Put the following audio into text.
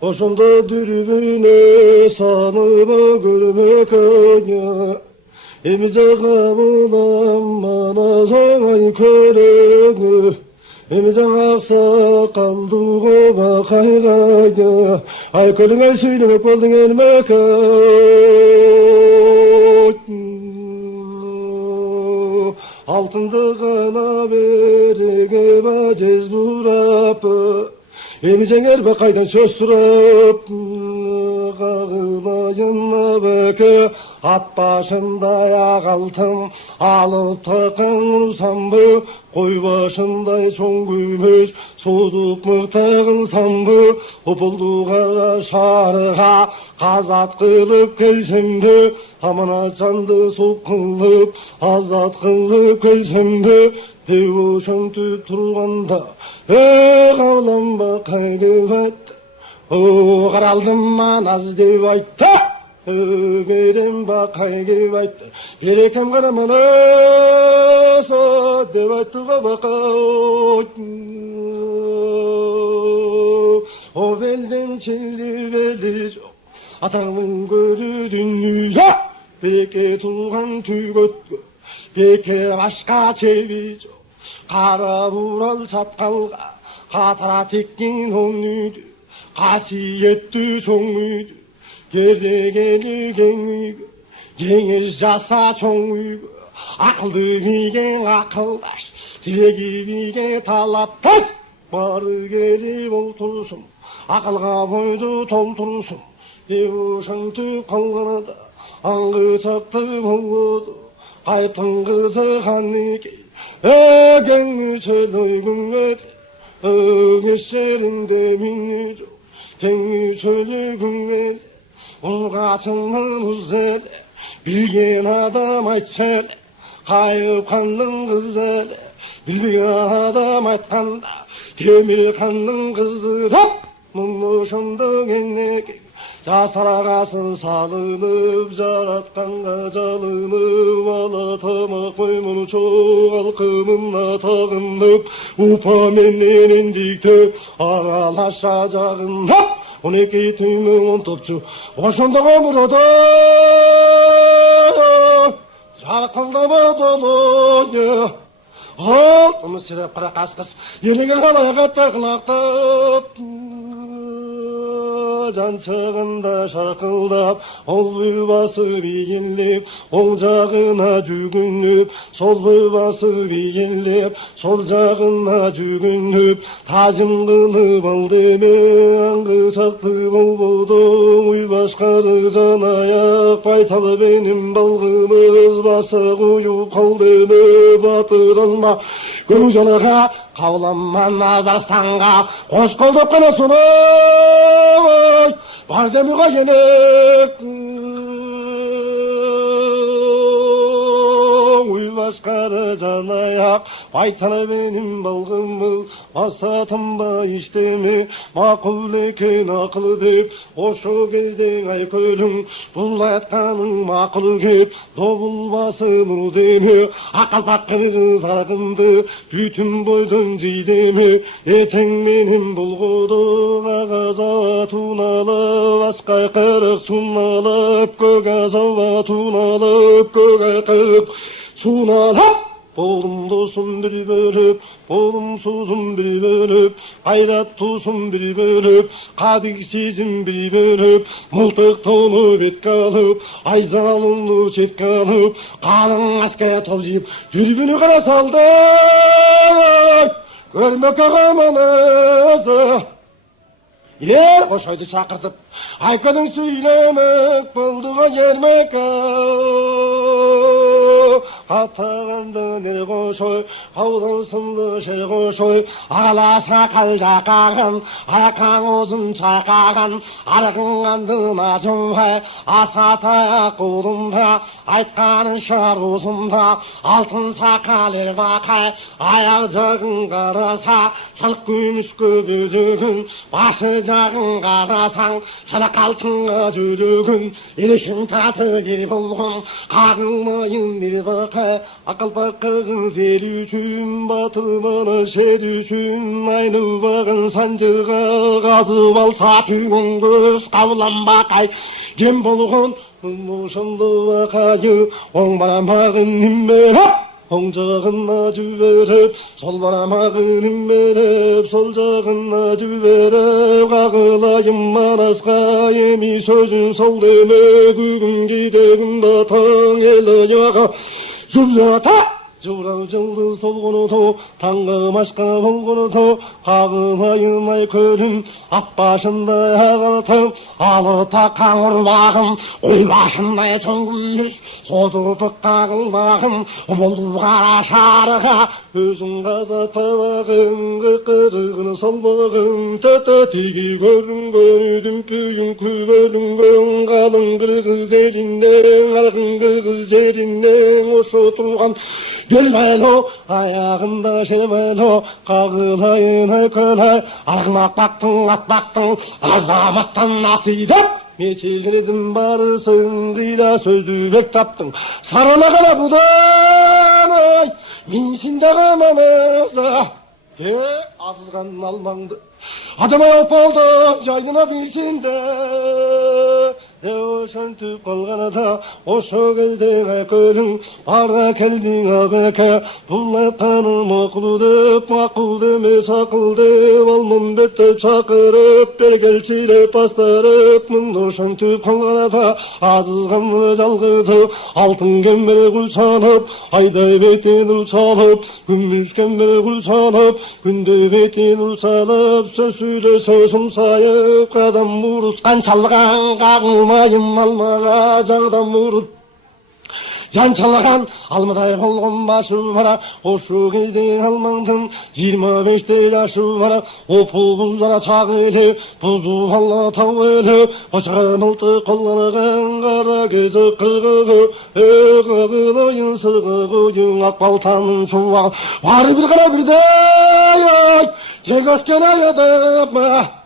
ошондо дүрбүнө саныбы көрмөкөнө эми жагабылам мана соңай көрөңү эми жаңа аксакалдыго бакайгайы айкөлүңө сүйнөмөк болдуң элмекө алтынды гана береге бажез бурапы эми жеңербе кайдан сөз сурап кагылайын беке ат башындай ак алтын алып такың урсамбы кой башындай чоң күмүш созуп мыкта кылсамбы ополду кара шаарга казат кылып келсемби амана жанды сук кылып азат кылып келсемби деп ошентип турганда кабыланба кайдып айтты каралдым маназ деп айтты берем бакай деп айтты берекем караманаса деп айтты бака о белден чили бели жок атаңдын көрү дүнүйө беке тулган түгөткө беке башка чеби жок кара бурал чаткалга катара тиккин он үйдү касиеттүү чоң үйдү керегели кең үйгө кеңеш жаса чоң үйгө акылды биген акылдаш тилеги биге талапташ бары келип олтурсун акылга бойду толтурсун деп ошентип калганда аңгы чакты болбоду кайптын кызы канеке кеңүү чөлөй күңгөт кешеринде мини жок кеңүү чөлөй күңгөт ургачыңын узеле билген адам айтса эле кайып кандын кызы эле билбеген адам айтканда темир кандын кызы деп муну ошондо кенеке жасарагасын салынып жаратканга жалынып ала тамак моймун чоң алкымына тагынып упа менен эндиктеп аралаша жагынып 12 түмүң 10 топчу ошондого мурада жаркылдама долою алтын сиреп кара каскыс енеген калайгатта кылактап жанчагында шаркылдап олбуй басып ийилип оң жагына жүгүнүп солбуй басып ийилип сол жагына жүгүнүп тажым кылып алды эме аңгы чакты болбоду уй башкары жан аяк байтал менен балгымыз баса куюп калды эме батыр алма көз алага кабыламан Назарстанга кош колдоп кана сунай бар демига енек уй башкары жан аяк байтал менен балгымыз баса тынбай иштеме макул экен акыл деп ошо кезде айкөлүң бул айтканың макул кеп добулбасын у деме акалпак кыргыз аргынды бүтүн бойдон жийдеме этең менен болгоду кагаз абатын алып аскай кырык суналып көк азаба туналып көк айкып суналып болдум досум бир бөлүп болдум сузум бир бөлүп кайраттуусум бир бөлүп кадик сезим бир бөлүп мылтыктоону бетке алып айзалымды четке алып калың аская топ жыйып дүрбүнү кара салды көрмөккө каманызы ел кошойду чакыртып айкөлүң сүйлөмөк болду го ермекке каттаганда нер кошой кабылансынды шер кошой ала сакал жакаган аракаң оозун чайкаган арыгын кандын ажыбай асата колунда айтканын шарусунда алтын сакал эр бакай аяк жагын караса чылк күмүшкө бөлөгүн башы жагын карасаң чылак алтынга жөлөгүн элешиң таты кер болгон кагылмайын эр бакай ақылпаққа қыз ел үшін батылманы шер үшін айныбағын санжыға қазып алса түйін күз қабыланбақай кем болған ошынды бақайы оң барамағын немеріп оң жағына жіберіп сол барамағын немеріп сол жағына жіберіп қағылайым манасқа еми сөзін сол деме күгін кейдегін батаң ел аяға жұлжата журау жылдыз толғыныды таңғы машқа болғыныды қағылайын ай көрім ат башындай ағылтым алыта қаңырбағым қой башындай чоң күміс созып қағылбағым болу қара шарыға өзің қазатпабағым қырғыны солбағым тәтәтігі көрінген дүмпүйін күбөлінген қалың қырғыз елінен арғын қырғыз жерінен ошо тұрған белмәлі аяғында шермәлі қағылайын айкөлер арғымақпақтың атпақтың азаматтан насидеп мешелердің барысын қида сөзді бек таптың сарана қара бұдан ай мен сендағы маназа азызған алмаңды адамай алып болды жайына білсенді өшінтіп қалғанада ошо кезде әкөлің бара келдің абеке бұл айтқаным мақұл деп мақұл емес ақыл деп алмұмбетті шақырып бергелшілеп бастырып мұнды өшінтіп қалғанада азызғанды жалғызып алтын кембір құл санып айдай бетен ұл салып күміс кембір құл санып күнде бетен ұл салып сөз сөйле сөзім сайып қадам ұрысқан шалған қағылмайым алмаға жағдам ұрып жаншалған алмадай болған башы бара ошу кезде алмаңдың 25-те жашы бара опыл бұздара сақ елі бұзу алла тау елі қошқан ұлты қолғанаған қара кезі қырғығы қағылайын сырғығың ақбалтаның шуағы бары бір қара бірдей тек өскен аядып ма